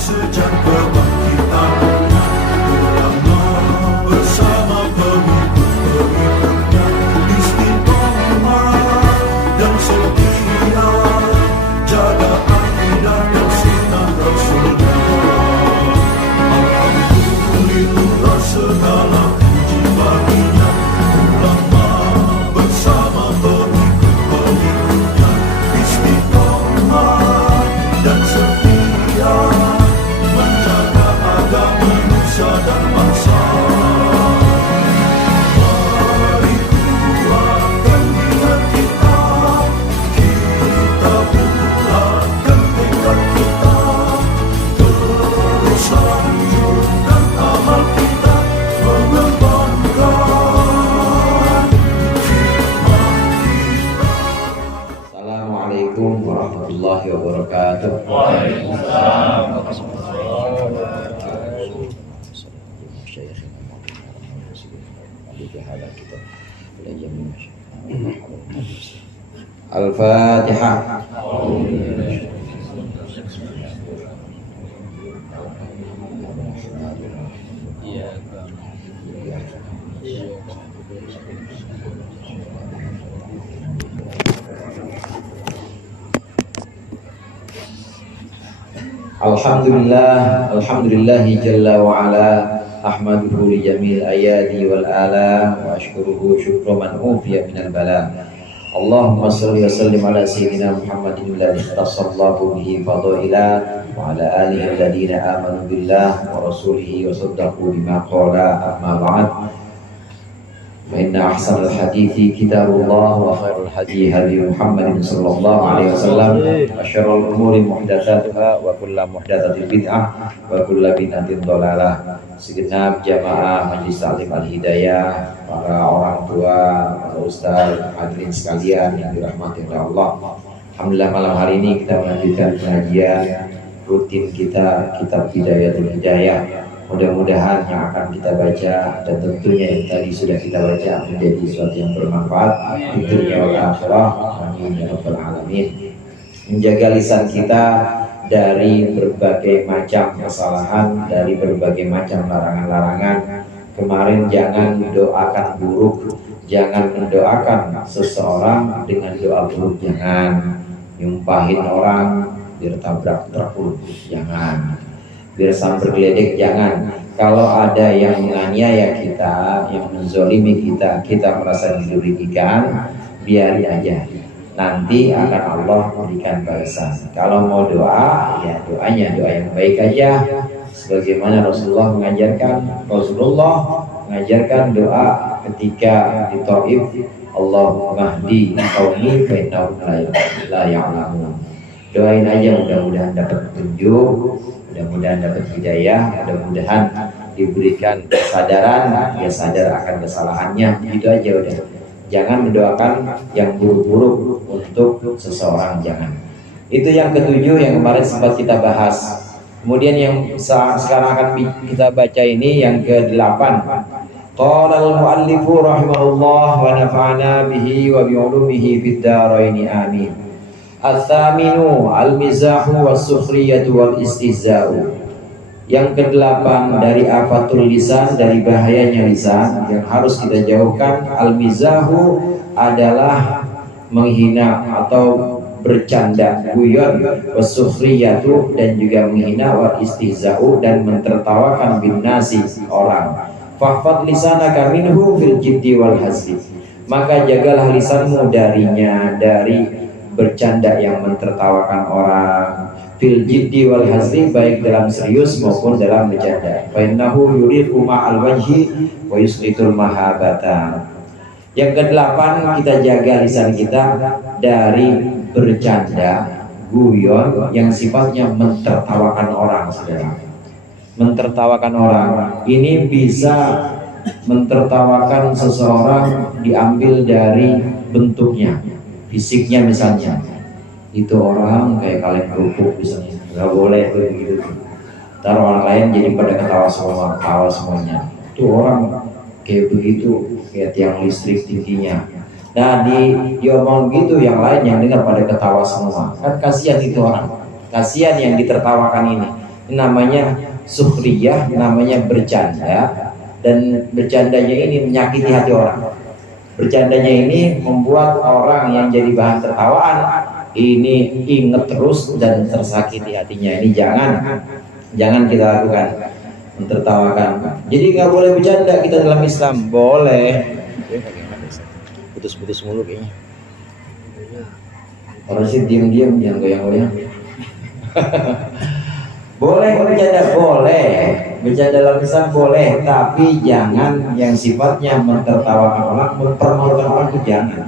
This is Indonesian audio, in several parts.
sejak kebangkitan ulama bersama pengikut-pengikutnya istiqomah dan setia jaga akidah dan sunnah Rasulullah. Alhamdulillah segala puji baginya ulama bersama pengikut-pengikutnya istiqomah dan setia menjaga agama nusa dan bangsa. Mari kuatkan niat kita, kita bulatkan tekad kita, terus lanjutkan amal kita, mengembangkan hikmah kita. Assalamualaikum warahmatullahi wabarakatuh. Waalaikumsalam. Al-Fatihah. Alhamdulillahi jalla wa ala, ahmaduhu li jamil ayadi wal ala, wa ashkuruhu syukra man ufiya minal bala. Allahumma salli wa sallim ala sayyidina Muhammadin alladhi ikhtassallahu bihi fadaila, wa ala alihi alladhina amanu billah wa rasulihi wa saddaqu bima qala, amma ba'd. Fa inna ahsanal hadithi kitabullah wa khairul hadi hadi Muhammadin sallallahu alaihi wasallam, wa syarrul umuri muhdatsatuha wa kullu muhdatsatin bid'ah wa kullu bid'atin dhalalah. Segenap jamaah Majelis Taklim Al-Hidayah, para orang tua, para ustaz, hadirin sekalian yang dirahmati oleh Allah. Alhamdulillah malam hari ini kita melanjutkan pengajian rutin kita kitab Bidayatul Hidayah. Mudah-mudahan yang akan kita baca dan tentunya yang tadi sudah kita baca menjadi sesuatu yang bermanfaat di dunia wal akhirah. Amin ya rabbal alamin. Menjaga lisan kita dari berbagai macam kesalahan, dari berbagai macam larangan-larangan. Kemarin jangan doakan buruk, jangan mendoakan seseorang dengan doa buruk, jangan nyumpahin orang biar tabrak truk, jangan biar sampai geledek, jangan. Kalau ada yang menganiaya kita, yang menzolimi kita, kita merasa dirugikan, biarin aja. Nanti akan Allah berikan balasan. Kalau mau doa, ya doanya doa yang baik aja. Sebagaimana Rasulullah mengajarkan doa ketika di Thaif, Allahumma hdi qaumi fa innahum la ya'lamun. Doain aja, mudah-mudahan dapat petunjuk, mudah-mudahan dapat hidayah, mudah-mudahan diberikan kesadaran, dia sadar akan kesalahannya. Gitu aja udah. Jangan mendoakan yang buruk-buruk untuk seseorang, jangan. Itu yang ketujuh yang kemarin sempat kita bahas. Kemudian yang sekarang akan kita baca ini yang ke-8. Qala al-muallifu rahimahullah wa nafa'ana bihi wa bi'ulumihi fid dharain amin. Al-thaminu al-mizahu was-sukhriyatu wal-istihza'u. Yang ke-8 dari afatul lisan, dari bahayanya lisan yang harus kita jauhkan. Al-mizahu adalah menghina atau bercanda, guyon, was-sukhriyatu dan juga menghina, wal-istihza'u dan mentertawakan bin nasi orang. Fahfad lisanaka minhu fil jiddi wal hazli. Maka jagalah lisanmu darinya, dari bercanda yang mentertawakan orang, fil jiddi wal hazli, baik dalam serius maupun dalam bercanda. Fa innahu yuridu ma'al wajhi wa yuslitul mahabata. Yang ke-8 kita jaga lisan kita dari bercanda, guyon yang sifatnya mentertawakan orang, saudara. Mentertawakan orang ini bisa mentertawakan seseorang diambil dari bentuknya, fisiknya misalnya. Itu orang kayak kaleng kerupuk misalnya, nggak boleh tuh begitu. Ntar orang lain jadi pada ketawa semuanya. Itu orang kayak begitu, kayak tiang listrik tingginya. Nah diomong gitu, yang lain yang dengar pada ketawa semua. Kan kasihan itu orang, kasihan yang ditertawakan ini. namanya sukhriyah, namanya bercanda, dan bercandanya ini menyakiti hati orang. Bercandanya ini membuat orang yang jadi bahan tertawaan ini inget terus dan tersakiti hatinya. Ini jangan kita lakukan, mentertawakan. Jadi nggak boleh bercanda kita dalam Islam. Boleh. Putus-putus mulu kayaknya. Orang sih diam-diam yang goyang-goyang. Boleh bercanda, boleh bercanda dalam Islam boleh, tapi jangan yang sifatnya mentertawakan orang, mempermalukan orang, itu jangan.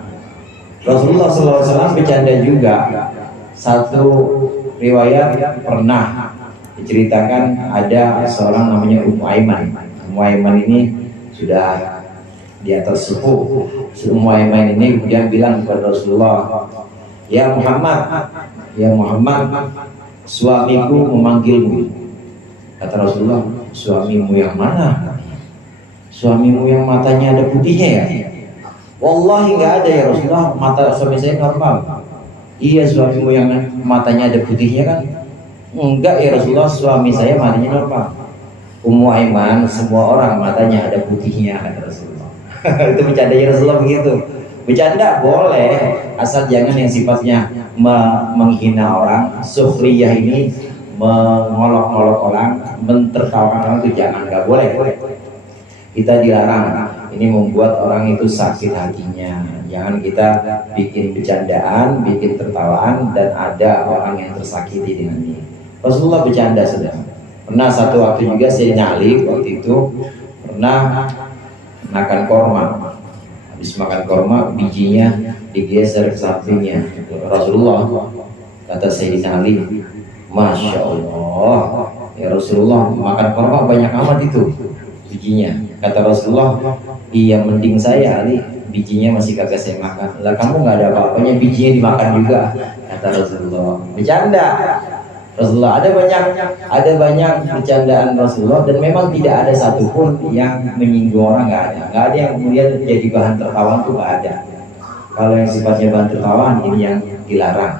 Rasulullah SAW bercanda juga. Satu riwayat pernah diceritakan ada seorang namanya Ummu Aiman. Ummu Aiman ini sudah di atas sepuh. Ummu Aiman ini kemudian bilang kepada Rasulullah, ya Muhammad, suamiku memanggilmu. Kata Rasulullah, suamimu yang mana? Suamimu yang matanya ada putihnya ya? Wallahi nggak ada ya Rasulullah, mata suami saya normal. Iya, suamimu yang matanya ada putihnya kan? Enggak ya Rasulullah, suami saya matanya normal. Ummu Aiman, semua orang matanya ada putihnya, kata Rasulullah. Itu bercandanya Rasulullah begitu. Bercanda boleh, asal jangan yang sifatnya menghina orang. Sukhriyah ini mengolok-olok orang, mentertawakan orang, itu jangan, nggak boleh. Kita dilarang. Ini membuat orang itu sakit hatinya. Jangan kita bikin bercandaan, bikin tertawaan, dan ada orang yang tersakiti dengan ini. Rasulullah bercanda sudah. Pernah satu waktu juga Sayyidina Ali waktu itu pernah makan korma. Habis makan korma, bijinya digeser ke sampingnya Rasulullah. Kata Sayyidina Ali, Masya Allah, ya Rasulullah, makan korma banyak amat itu bijinya. Kata Rasulullah, iya mending saya Ali, bijinya masih kagak saya makan. Lah kamu nggak ada apa-apanya, bijinya dimakan juga. Kata Rasulullah. Bercanda Rasulullah. Ada banyak bercandaan Rasulullah, dan memang tidak ada satupun yang menyinggung orang, nggak ada yang kemudian jadi bahan tertawaan, tuh nggak ada. Kalau yang sifatnya bahan tertawaan ini yang dilarang,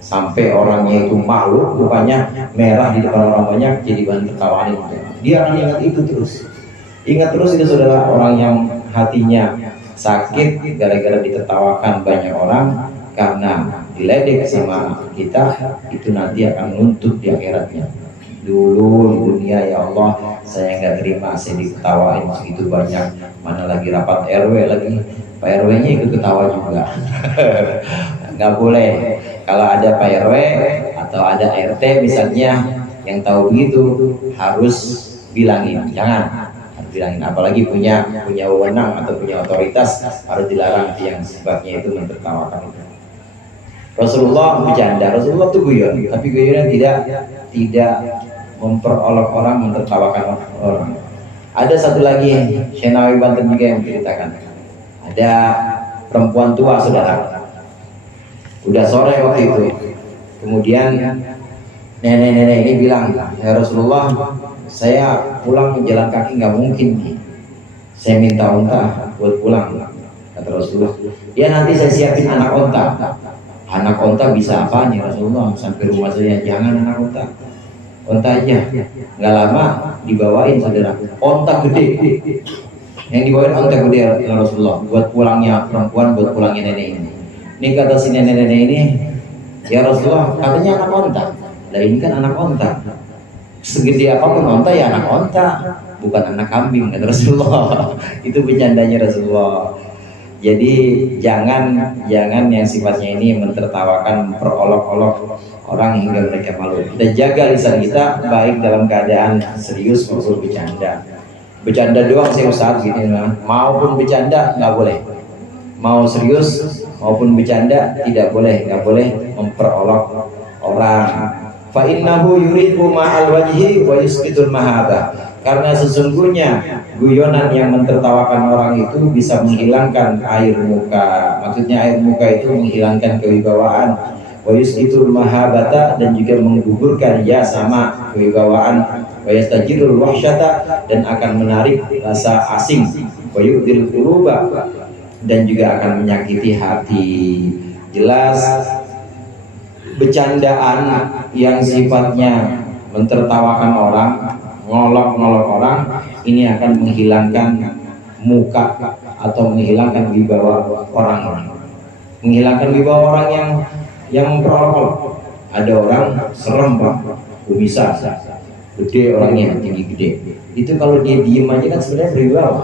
sampai orangnya itu malu, rupanya merah di depan orang banyak, jadi bahan tertawaan itu. Dia akan ingat terus itu saudara, orang yang hatinya sakit gara-gara ditertawakan banyak orang karena diledek sama kita, itu nanti akan nuntut di akhiratnya. Dulu di dunia, ya Allah, saya nggak terima, saya diketawain segitu banyak, mana lagi rapat RW lagi, Pak RW-nya ikut ketawa juga. Nggak boleh. Kalau ada Pak RW atau ada RT misalnya yang tahu begitu, harus bilangin, jangan. Harus bilangin, apalagi punya wewenang atau punya otoritas, harus dilarang yang sifatnya itu mentertawakan. Rasulullah bercanda, Rasulullah tuh guyon, tapi guyonnya tidak memperolok orang, mentertawakan orang. Ada satu lagi, Syenawi Banten juga yang menceritakan. Ada perempuan tua saudara, udah sore waktu itu, kemudian nenek-nenek ini bilang, ya Rasulullah, saya pulang jalan kaki nggak mungkin nih, saya minta unta buat pulang. Kata Rasulullah, ya nanti saya siapin anak unta. Anak unta bisa apa nih Rasulullah, sampai rumah saya? Jangan anak unta aja. Nggak lama dibawain saudara, unta gede. Yang dibawain unta gede ya Rasulullah, buat pulangnya perempuan, buat pulangnya nenek ini. Ini kata si nenek-nenek ini, ya Rasulullah, katanya anak unta. Nah ini kan anak unta, segede apapun unta ya anak unta, bukan anak kambing, kata Rasulullah. Itu bercandanya Rasulullah. Jadi jangan yang sifatnya ini mentertawakan, memperolok-olok orang hingga mereka malu. Kita jaga lisan kita baik dalam keadaan serius maupun bercanda. Bercanda doang saya Ustaz gini, maupun bercanda nggak boleh. Mau serius maupun bercanda tidak boleh, nggak boleh memperolok orang. Fa innahu yuridu ma'al wajhi wa yusqitul mahabah. Karena sesungguhnya guyonan yang mentertawakan orang itu bisa menghilangkan air muka. Maksudnya air muka itu menghilangkan kewibawaan. Wa yusqitul mahabata, dan juga menggugurkan ya sama kewibawaan. Wa yastajirul wahsyata, dan akan menarik rasa asing. Wa yu'dil quluba, dan juga akan menyakiti hati. Jelas bercandaan yang sifatnya mentertawakan orang, ngolok-ngolok orang, ini akan menghilangkan muka atau menghilangkan wibawa orang, menghilangkan wibawa orang yang memperolok-olok. Ada orang serem Pak, bisa gede orangnya, tinggi gede, itu kalau dia diem aja kan sebenarnya berwibawa.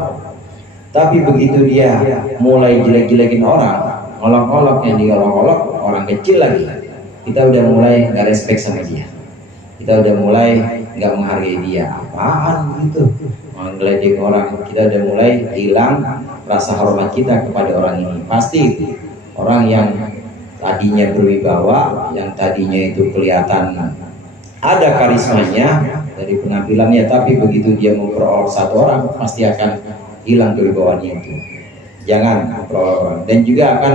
Tapi begitu dia mulai jelek-jelekin orang, ngolok-ngolok, yang diolok-olok orang kecil lagi, kita udah mulai nggak respect sama dia, kita udah mulai nggak menghargai dia. Apaan gitu, ngeledek orang, kita udah mulai hilang rasa hormat kita kepada orang ini. Pasti orang yang tadinya berwibawa, yang tadinya itu kelihatan ada karismanya dari penampilannya, tapi begitu dia memperolok satu orang, pasti akan hilang kewibawaannya itu. Jangan memperolok orang, dan juga akan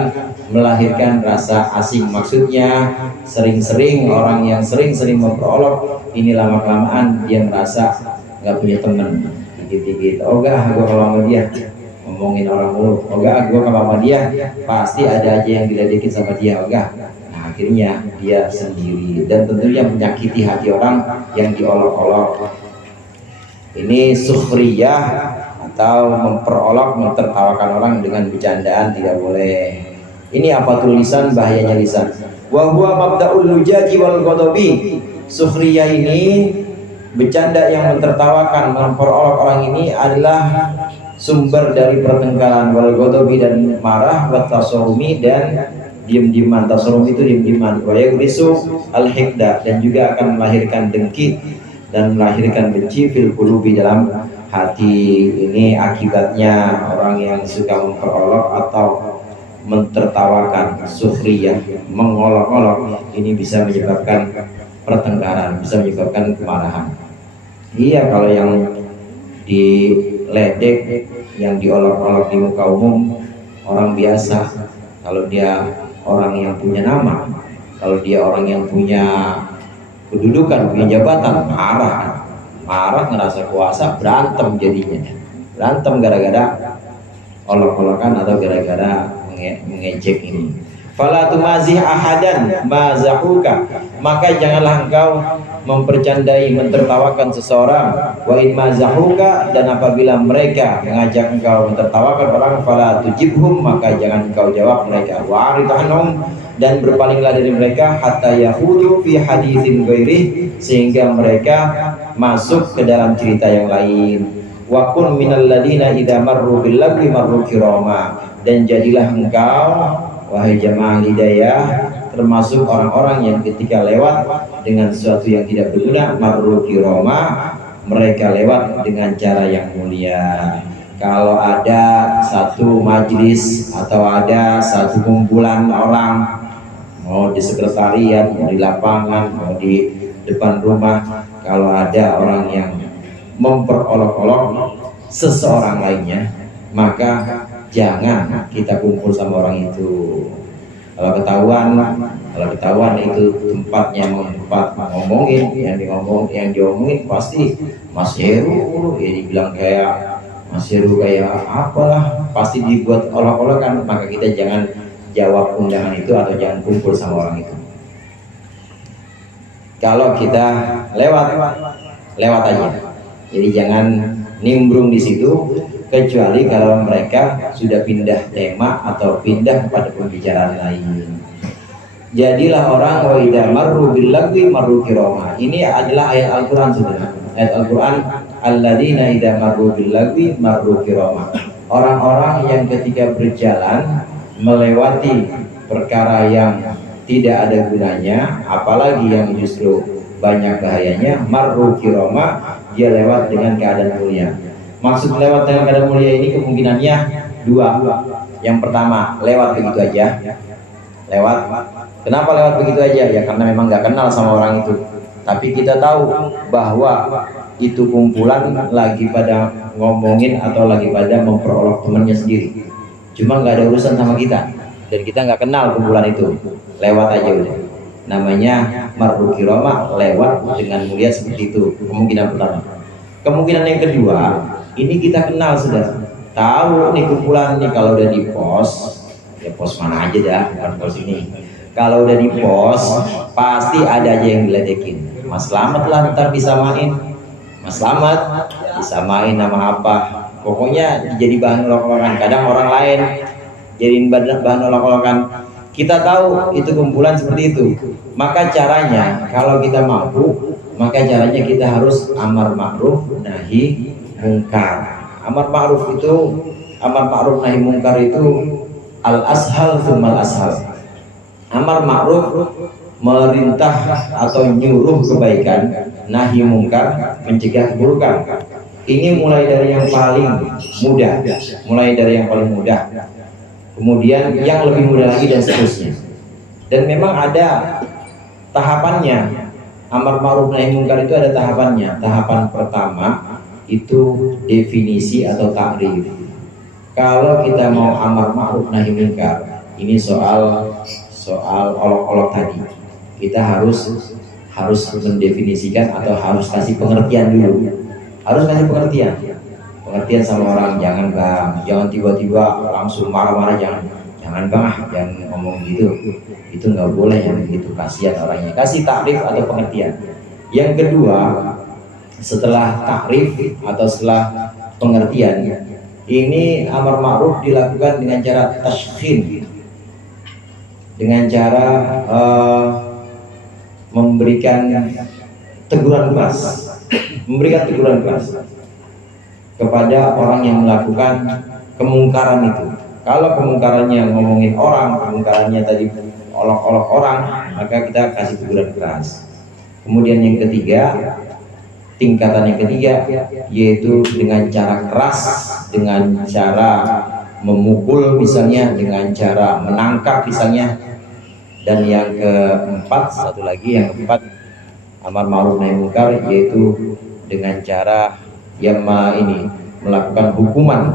melahirkan rasa asing. Maksudnya sering-sering orang yang sering-sering memperolok ini, lama-kelamaan dia merasa nggak punya teman. Dikit-dikit, oh gak, gue kalau sama dia ngomongin orang mulu, oh gak, gue kalau sama dia pasti ada aja yang diledekin sama dia, oh gak. Nah akhirnya dia sendiri, dan tentunya menyakiti hati orang yang diolok-olok. Ini sukhriyah atau memperolok, mentertawakan orang dengan bercandaan, tidak boleh. Ini apa tulisan, bahayanya lisan. Wa huwa mabda'ul lujaji wal ghadabi. Sukhriyah ini, bercanda yang mentertawakan, memperolok orang ini adalah sumber dari pertengkaran, wal ghadabi dan marah, wa tasawumi dan diam-diaman. Tasawum itu diam-diaman. Wa yagrisu al hikda, dan juga akan melahirkan dengki dan melahirkan benci fil qulubi, dalam hati. Ini akibatnya orang yang suka memperolok atau mentertawakan, sukhriyah, mengolok-olok, ini bisa menyebabkan pertengkaran, bisa menyebabkan kemarahan. Iya, kalau yang diledek, yang diolok-olok di muka umum orang biasa, kalau dia orang yang punya nama, kalau dia orang yang punya kedudukan, punya jabatan, marah, ngerasa kuasa, berantem jadinya, berantem gara-gara olok-olokan atau gara-gara mengejek ini. Fala tumazih ahadan mazahuka, maka janganlah engkau mempercandai, mentertawakan seseorang. Wa in mazahuka, dan apabila mereka mengajak engkau mentertawakan orang, fala tujibhum, maka jangan engkau jawab mereka. Wa arid anhum, dan berpalinglah dari mereka, hatta yahudu fi haditsin ghairi, sehingga mereka masuk ke dalam cerita yang lain. Wa kun minal ladina idza marru bil lagwi marru kirama, dan jadilah engkau wahai jamaah hidayah termasuk orang-orang yang ketika lewat dengan sesuatu yang tidak berguna, marru kirama, mereka lewat dengan cara yang mulia. Kalau ada satu majlis atau ada satu kumpulan orang, mau di sekretariat, mau di lapangan, mau di depan rumah, kalau ada orang yang memperolok-olok seseorang lainnya, maka jangan kita kumpul sama orang itu. Kalau ketahuan itu tempatnya tempat ngomongin, yang diomongin pasti Mas Heru, ya dibilang kayak Mas Heru kayak apalah, pasti dibuat olok-olokan, maka kita jangan jawab undangan itu atau jangan kumpul sama orang itu. Kalau kita lewat aja, jadi jangan nimbrung di situ, kecuali kalau mereka sudah pindah tema atau pindah kepada pembicaraan lain. Jadilah orang wa idza marru bil lagwi marru kirama. Ini adalah ayat Al-Qur'an sebenarnya. Ayat Al-Qur'an, alladzina idza marru bil lagwi marru kirama. Orang-orang yang ketika berjalan melewati perkara yang tidak ada gunanya, apalagi yang justru banyak bahayanya, marru kirama, dia lewat dengan keadaan mulia. Maksud lewat dengan keadaan mulia ini kemungkinannya dua. Yang pertama, lewat begitu aja. Kenapa lewat begitu aja? Ya karena memang nggak kenal sama orang itu. Tapi kita tahu bahwa itu kumpulan lagi pada ngomongin atau lagi pada memperolok temannya sendiri. Cuma nggak ada urusan sama kita, dan kita nggak kenal kumpulan itu. Lewat aja udah. Namanya marru kirama, lewat dengan mulia seperti itu. Kemungkinan pertama. Kemungkinan yang kedua, ini kita kenal sudah, tahu nih kumpulan nih, kalau udah di pos, ya pos mana aja dah, bukan pos ini. Kalau udah di pos, pasti ada aja yang diledekin. Mas Slamet lah ntar disamain, Mas Slamet disamain nama apa, pokoknya jadi bahan olok-olokan. Kadang orang lain jadiin bahan olok-olokan. Kita tahu itu kumpulan seperti itu. Maka caranya kalau kita mampu, maka caranya kita harus amar ma'ruf nahi mungkar. Amar ma'ruf nahi mungkar itu al ashal tsummal ashal. Amar ma'ruf merintah atau nyuruh kebaikan, nahi mungkar mencegah keburukan. Ini mulai dari yang paling mudah, kemudian yang lebih mudah lagi dan seterusnya. Dan memang ada tahapannya. Amar ma'ruf nahi mungkar itu ada tahapannya. Tahapan pertama itu definisi atau takrif. Kalau kita mau amar ma'ruf nahi mungkar, ini soal olok-olok tadi, kita harus mendefinisikan atau harus kasih pengertian dulu. Harus kasih pengertian sama orang. Jangan bang, jangan tiba-tiba langsung marah-marah, jangan bang, jangan ngomong gitu, itu nggak boleh yang begitu, kasihan orangnya. Kasih takrif atau pengertian. Yang kedua, setelah takrif atau setelah pengertian, ini amar ma'ruf dilakukan dengan cara tashkhin, dengan cara memberikan teguran keras kepada orang yang melakukan kemungkaran itu. Kalau kemungkarannya ngomongin orang, kemungkarannya tadi olok-olok orang, maka kita kasih teguran keras. Kemudian yang ketiga, tingkatan yang ketiga, yaitu dengan cara keras, dengan cara memukul misalnya, dengan cara menangkap misalnya. Dan yang keempat, amar ma'ruf nahi mungkar, yaitu dengan cara yang melakukan hukuman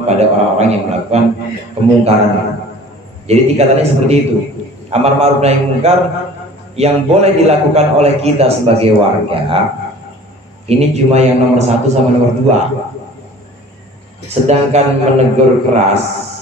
pada orang-orang yang melakukan kemungkaran. Jadi tingkatannya seperti itu. Amar ma'ruf nahi mungkar yang boleh dilakukan oleh kita sebagai warga ini cuma yang nomor 1 sama nomor 2. Sedangkan menegur keras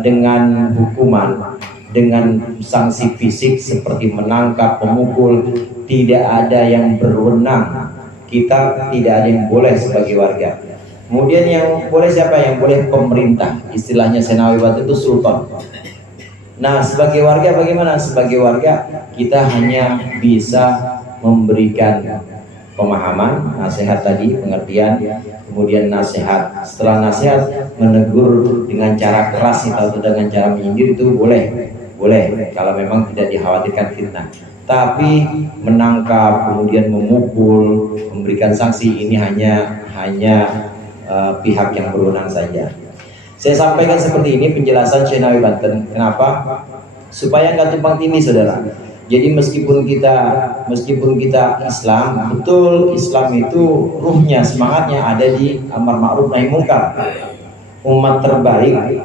dengan hukuman, dengan sanksi fisik seperti menangkap, memukul, tidak ada yang berwenang. Kita tidak ada yang boleh sebagai warga. Kemudian yang boleh siapa? Yang boleh pemerintah. Istilahnya Senawi Batu itu sultan. Nah, sebagai warga bagaimana? Sebagai warga kita hanya bisa memberikan pemahaman, nasihat tadi, pengertian, kemudian nasihat. Setelah nasihat, menegur dengan cara keras atau dengan cara menyindir itu boleh kalau memang tidak dikhawatirkan fitnah. Tapi menangkap, kemudian memukul, memberikan sanksi, ini hanya pihak yang berwenang saja. Saya sampaikan seperti ini penjelasan Senawi Banten. Kenapa? Supaya nggak tumpang tindih, saudara. Jadi meskipun kita Islam, betul Islam itu ruhnya, semangatnya ada di amar ma'ruf nahi mungkar. Umat terbaik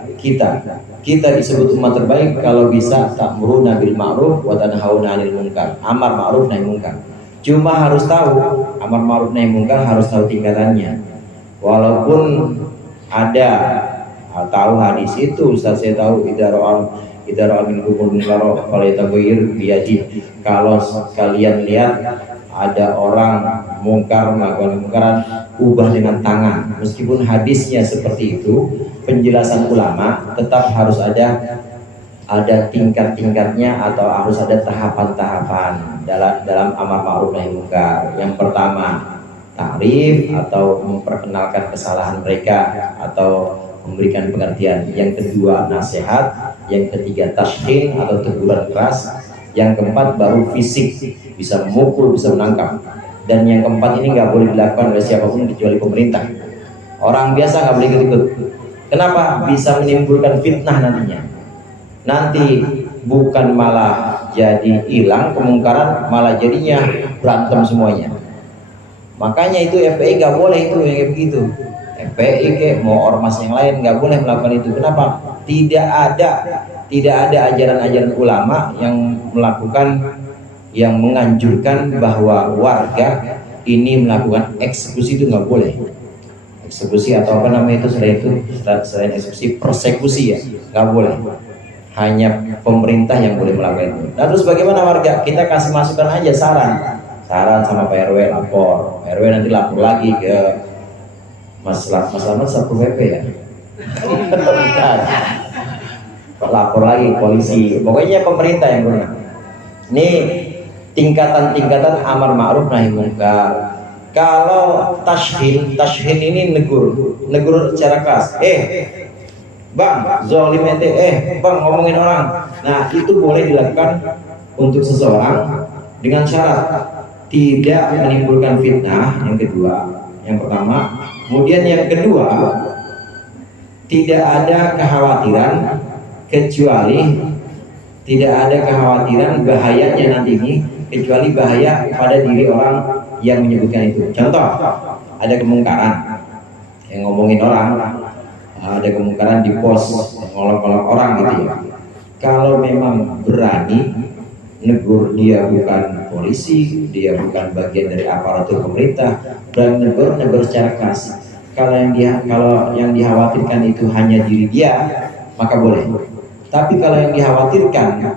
kita disebut umat terbaik kalau bisa ta'muruna bil ma'ruf wa tanhauna 'anil munkar. Amar ma'ruf nahi mungkar. Cuma harus tahu amar ma'ruf nahi mungkar, harus tahu tingkatannya. Walaupun ada tahu hadis itu, Ustaz, saya tahu idza minkum munkar falyataghayyir biyadihi. Kalau kalian lihat ada orang mungkar, melakukan kemungkaran, ubah dengan tangan. Meskipun hadisnya seperti itu, penjelasan ulama tetap harus ada tingkat-tingkatnya atau harus ada tahapan-tahapan dalam amar ma'ruf nahi mungkar. Yang pertama, takrif atau memperkenalkan kesalahan mereka atau memberikan pengertian. Yang kedua, nasihat. Yang ketiga, tashkhin atau teguran keras. Yang keempat baru fisik, bisa memukul, bisa menangkap. Dan yang keempat ini nggak boleh dilakukan oleh siapapun kecuali pemerintah. Orang biasa nggak boleh ikut. Kenapa? Bisa menimbulkan fitnah nantinya. Nanti bukan malah jadi hilang kemungkaran, malah jadinya berantem semuanya. Makanya itu FPI nggak boleh itu yang kayak begitu. FPI kayak mau ormas yang lain nggak boleh melakukan itu. Kenapa? Tidak ada ajaran-ajaran ulama yang menganjurkan bahwa warga ini melakukan eksekusi. Itu nggak boleh. Eksekusi atau apa namanya itu, selain eksekusi, persekusi ya, nggak boleh. Hanya pemerintah yang boleh melakukan itu. Nah, terus bagaimana warga? Kita kasih masukan aja, saran saran sama Pak RW, lapor. Pak RW nanti lapor lagi ke Mas Slamet Satpol PP ya. Bukan. Lapor lagi polisi. Pokoknya pemerintah yang benar. Ini tingkatan-tingkatan amar ma'ruf nahi munkar. Kalau tashhin ini negur secara keras. Bang, zolim ente, bang ngomongin orang. Nah, itu boleh dilakukan untuk seseorang dengan syarat tidak menimbulkan fitnah. Yang kedua, yang pertama, kemudian yang kedua, tidak ada kekhawatiran kecuali tidak ada kekhawatiran bahayanya nanti ini kecuali bahaya pada diri orang yang menyebutkan itu. Contoh, ada kemungkaran yang ngomongin orang, ada kemungkaran di pos ngolok-ngolok orang gitu ya. Kalau memang berani negur, dia bukan polisi, dia bukan bagian dari aparatur pemerintah, dan negur secara keras. Kalau yang dikhawatirkan itu hanya diri dia, maka boleh. Tapi kalau yang dikhawatirkan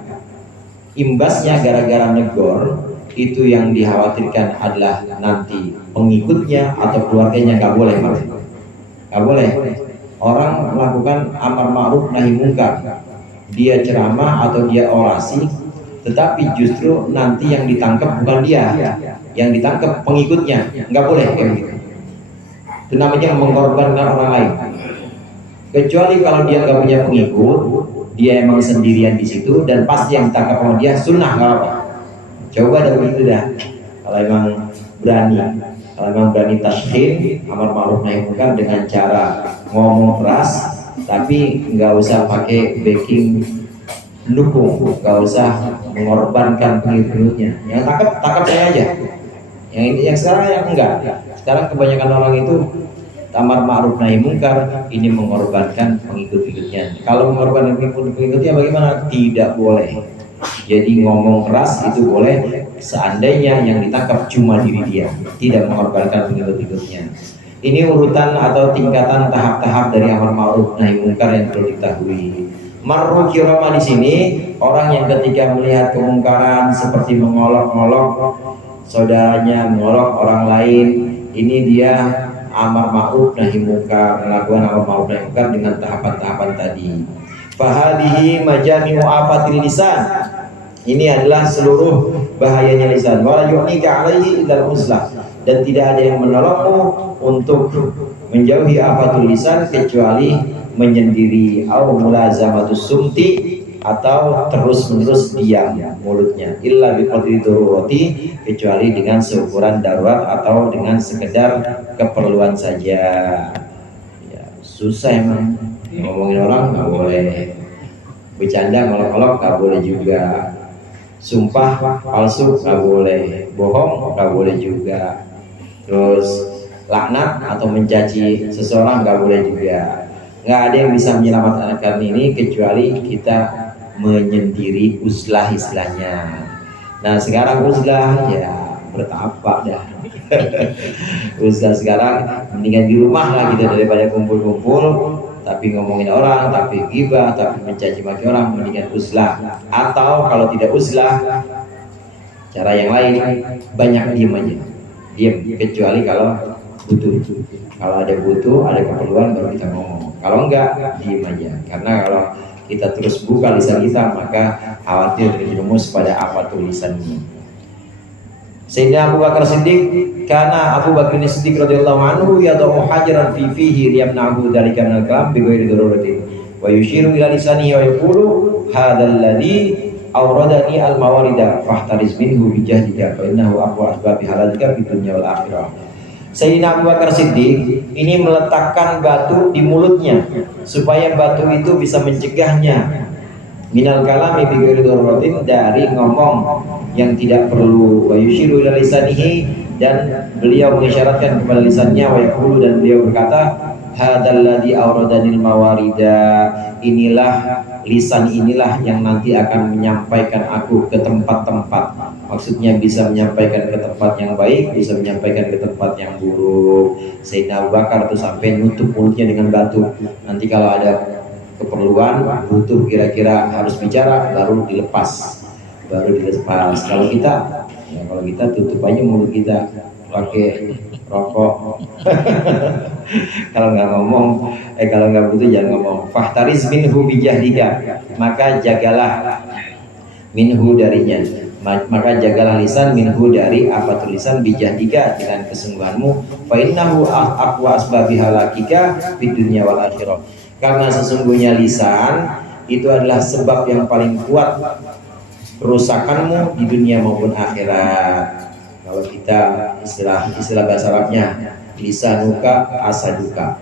imbasnya gara-gara negor, itu yang dikhawatirkan adalah nanti pengikutnya atau keluarganya, nggak boleh, nggak boleh. Orang melakukan amar ma'ruf nahi munkar, dia ceramah atau dia orasi, tetapi justru nanti yang ditangkap bukan dia, yang ditangkap pengikutnya, nggak boleh kayak gitu. Itu namanya mengorbankan orang lain. Kecuali kalau dia nggak punya pengikut, dia emang sendirian di situ dan pasti yang ditangkap sama dia sunnah, nggak apa. Coba dari itu dah. Kalau emang berani tashhin, amar ma'ruf nahi munkar dengan cara ngomong keras, tapi nggak usah pakai backing pendukung, nggak usah mengorbankan pengikutnya. Yang tangkap saya aja. Yang sekarang yang enggak. Sekarang kebanyakan orang itu amar ma'ruf nahi munkar, ini mengorbankan pengikut-pengikutnya. Kalau mengorbankan pengikutnya bagaimana? Tidak boleh. Jadi ngomong keras itu boleh seandainya yang ditangkap cuma diri dia, tidak mengorbankan pengikut-pengikutnya. Ini urutan atau tingkatan tahap-tahap dari amar ma'ruf nahi munkar yang perlu diketahui. Marru kirama di sini orang yang ketika melihat kemungkaran seperti mengolok-olok saudaranya, mengolok orang lain, ini dia amar ma'ruf nahi munkar, melakukan amar ma'ruf nahi munkar dengan tahapan-tahapan tadi. Fahadihi majami'u afatil lisan. Ini adalah seluruh bahayanya lisan. Wala yu'nika alaihi illal uzlah. Dan tidak ada yang menolongmu untuk menjauhi afatul lisan kecuali menyendiri, au mulazamatus sumti, atau terus-menerus diam mulutnya, illa biqadri darurati, kecuali dengan seukuran darurat atau dengan sekedar keperluan saja. Ya, susah emang. Ngomongin orang nggak boleh, bercanda ngolok-ngolok nggak boleh juga, sumpah palsu nggak boleh, bohong nggak boleh juga, terus laknat atau mencaci seseorang nggak boleh juga. Nggak ada yang bisa menyelamatkan ini kecuali kita menyendiri, uzlah istilahnya. Nah sekarang uzlah ya bertapa dah. Uzlah sekarang mendingan di rumah lah gitu daripada kumpul-kumpul tapi ngomongin orang, tapi ghibah, tapi mencaci maki orang. Mendingan uzlah. Atau kalau tidak uzlah, cara yang lain, banyak diem aja, diem, kecuali kalau butuh. Kalau ada butuh, ada keperluan baru kita ngomong. Kalau enggak, diem aja. Karena kalau kita terus buka lisan kita, maka khawatir terjerumus pada apa tulisannya. Sayyidina Abu Bakar Siddiq, karena Abu Bakar Siddiq radhiyallahu anhu yad'u hajaran fi fihi liyamna'hu dzalika min al-kalam bi ghairi daruratin wa yushiru ila lisanihi wa yaqulu hadzal ladzi awradani al-mawarida fahtariz minhu bi jahdika fa innahu aqwa asbabi halalika fid dunya wal akhirah. Sayyidina Abu Bakar Siddiq ini meletakkan batu di mulutnya supaya batu itu bisa mencegahnya minal kalami bi ghairi daruratin, dari ngomong yang tidak perlu, wa yushiru ila lisanihi, dan beliau mengisyaratkan kepada lisannya, wa yaqulu, dan beliau berkata hadzal ladzi awradanil mawarida, inilah lisan inilah yang nanti akan menyampaikan aku ke tempat-tempat. Maksudnya bisa menyampaikan ke tempat yang baik, bisa menyampaikan ke tempat yang buruk. Sayyidina Abu Bakar tuh sampai nutup mulutnya dengan batu. Nanti kalau ada keperluan, butuh kira-kira harus bicara, baru dilepas. Kalau kita ya Kalau kita tutup aja mulut kita pakai rokok. Kalau nggak ngomong, kalau nggak butuh jangan ngomong. Fahtaris minhu bijahdika, maka jagalah minhu darinya. Maka jagalah lisan minhu dari apa tulisan bijahdika dengan kesungguhanmu. Fa innahu aqwa asbabi halakika fid dunya wal akhirah. Karena sesungguhnya lisan itu adalah sebab yang paling kuat kerusakanmu di dunia maupun akhirat. Kalau kita istilah bahasa Arabnya, lisanuka asaduka,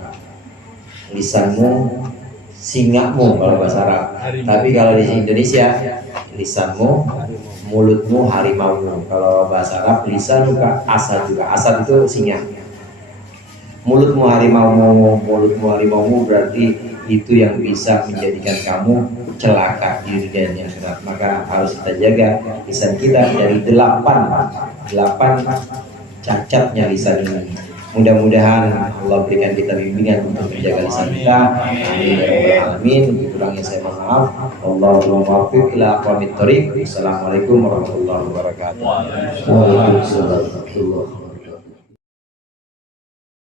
lisanmu singamu kalau bahasa Arab. Tapi kalau di Indonesia, lisanmu mulutmu harimaumu. Kalau bahasa Arab, lisanuka asaduka. Asad itu singa. Mulutmu harimaumu berarti itu yang bisa menjadikan kamu celaka di dunia dan akhirat. Maka harus kita jaga lisan kita dari 8 cacatnya lisan ini. Mudah-mudahan Allah berikan kita bimbingan untuk menjaga lisan kita. Amin ya rabbal alamin. Kurangnya saya mohon maaf. Allahumma waffiq ila aqwamit thoriq. Assalamualaikum warahmatullahi wabarakatuh. Waalaikumsalam warahmatullahi wabarakatuh.